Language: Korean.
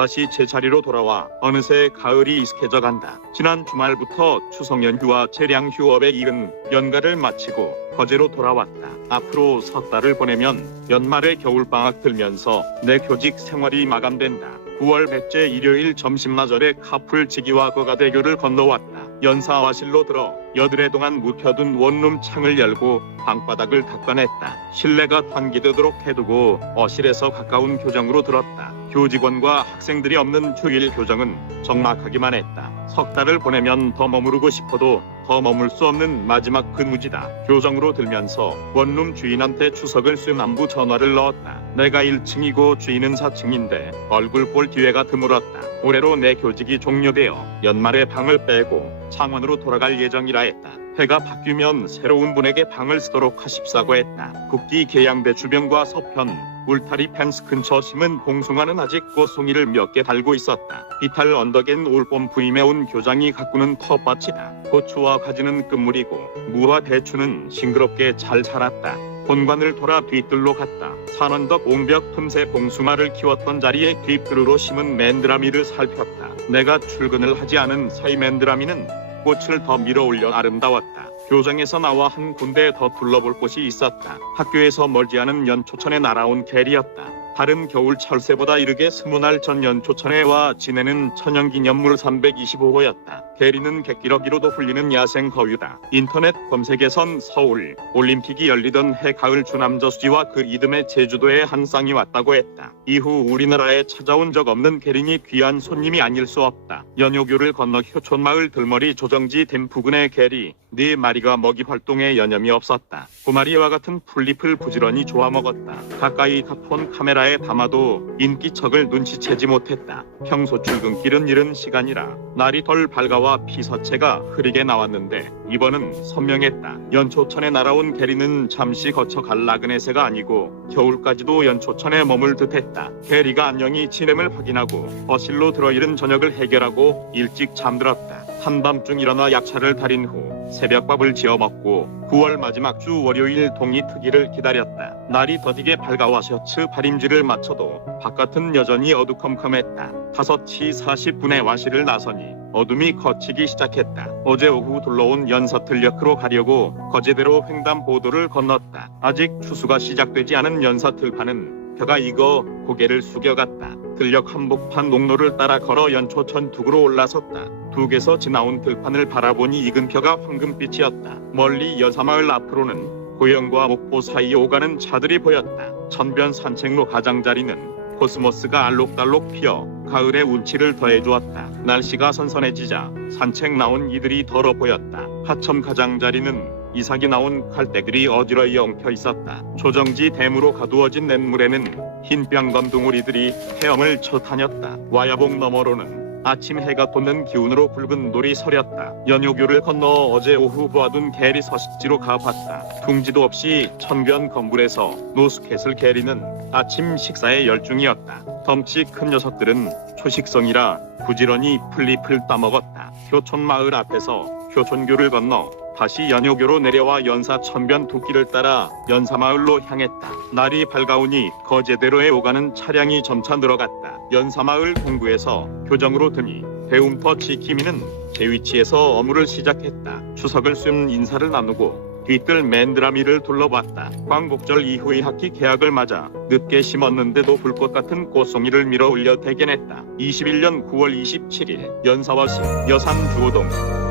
다시 제자리로 돌아와 어느새 가을이 익숙해져 간다. 지난 주말부터 추석 연휴와 재량 휴업에 이은 연가를 마치고 거제로 돌아왔다. 앞으로 석 달을 보내면 연말에 겨울방학 들면서 내 교직 생활이 마감된다. 9월 백째 일요일 점심마절에 카풀 지기와 거가대교를 건너왔다. 연사와실로 들어 여드레 동안 묵혀둔 원룸 창을 열고 방바닥을 닦아냈다. 실내가 환기되도록 해두고 어실에서 가까운 교정으로 들었다. 교직원과 학생들이 없는 휴일 교정은 적막하기만 했다. 석 달을 보내면 더 머무르고 싶어도 더 머물 수 없는 마지막 근무지다. 교정으로 들면서 원룸 주인한테 추석을 쓴 안부 전화를 넣었다. 내가 1층이고 주인은 4층인데 얼굴 볼 기회가 드물었다. 올해로 내 교직이 종료되어 연말에 방을 빼고 창원으로 돌아갈 예정이라 했다. 해가 바뀌면 새로운 분에게 방을 쓰도록 하십사고 했다. 국기 계양대 주변과 서편, 울타리 펜스 근처 심은 봉숭아는 아직 꽃송이를 몇 개 달고 있었다. 이탈 언덕엔 올봄 부임해 온 교장이 가꾸는 텃밭이다. 고추와 가지는 끝물이고 무와 대추는 싱그럽게 잘 자랐다. 본관을 돌아 뒤뜰로 갔다. 산원덕 옹벽 틈새 봉숭아를 키웠던 자리에 뒷뜰으로 심은 맨드라미를 살폈다. 내가 출근을 하지 않은 사이 맨드라미는 꽃을 더 밀어 올려 아름다웠다. 교정에서 나와 한 군데 더 둘러볼 곳이 있었다. 학교에서 멀지 않은 연초천에 날아온 게리였다. 다른 겨울 철새보다 이르게 스무 날 전 연초천에 와 지내는 천연기념물 325호였다. 게리는 객기러기로도 불리는 야생 거위다. 인터넷 검색에선 서울 올림픽이 열리던 해 가을 주남저수지와 그 이듬해 제주도에 한 쌍이 왔다고 했다. 이후 우리나라에 찾아온 적 없는 게린이 귀한 손님이 아닐 수 없다. 연효교를 건너 효촌마을 들머리 조정지 댐 부근의 게리 네 마리가 먹이 활동에 여념이 없었다. 고마리와 같은 풀잎을 부지런히 좋아 먹었다. 가까이 탑폰 카메라에 담아도 인기척을 눈치채지 못했다. 평소 출근길은 이른 시간이라 날이 덜 밝아와 피서체가 흐리게 나왔는데 이번은 선명했다. 연초천에 날아온 게리는 잠시 거쳐 갈 나그네새가 아니고 겨울까지도 연초천에 머물 듯했다. 게리가 안녕히 지냄을 확인하고 어실로 들어이른 저녁을 해결하고 일찍 잠들었다. 한밤중 일어나 약차를 달인 후 새벽밥을 지어 먹고 9월 마지막 주 월요일 동이특기를 기다렸다. 날이 더디게 밝아와 셔츠 발임질을 맞춰도 바깥은 여전히 어두컴컴했다. 5시 40분에 와시를 나서니 어둠이 걷히기 시작했다. 어제 오후 둘러온 연사틀역으로 가려고 거제대로 횡단보도를 건넜다. 아직 추수가 시작되지 않은 연사틀판은 벼가 익어 고개를 숙여갔다. 들녘 한복판 농로를 따라 걸어 연초천 두구로 올라섰다. 둑에서 지나온 들판을 바라보니 벼가 황금빛이었다. 멀리 여사마을 앞으로는 고영과 목포 사이에 오가는 차들이 보였다. 천변 산책로 가장자리는 코스모스가 알록달록 피어 가을의 운치를 더해주었다. 날씨가 선선해지자 산책 나온 이들이 더러 보였다. 하천 가장자리는 이삭이 나온 갈대들이 어지러이 엉켜 있었다. 조정지 댐으로 가두어진 냇물에는 흰 뿅검둥우리들이 헤엄을 쳐 다녔다. 와야봉 너머로는 아침 해가 돋는 기운으로 붉은 돌이 서렸다. 연효교를 건너 어제 오후 보아둔 게리 서식지로 가봤다. 둥지도 없이 천변 건물에서 노숙했을 게리는 아침 식사에 열중이었다. 덩치 큰 녀석들은 초식성이라 부지런히 풀잎을 따먹었다. 효촌 마을 앞에서 효촌교를 건너 다시 연효교로 내려와 연사 천변 두길을 따라 연사마을로 향했다. 날이 밝아오니 거제대로에 오가는 차량이 점차 늘어갔다. 연사마을 동구에서 교정으로 드니 배움터 지키미는 제 위치에서 업무를 시작했다. 추석을 쓴 인사를 나누고 뒤뜰 맨드라미를 둘러봤다. 광복절 이후의 학기 개학을 맞아 늦게 심었는데도 불꽃 같은 꽃송이를 밀어 올려 대견했다. 21년 9월 27일 연사와시 여산 주호동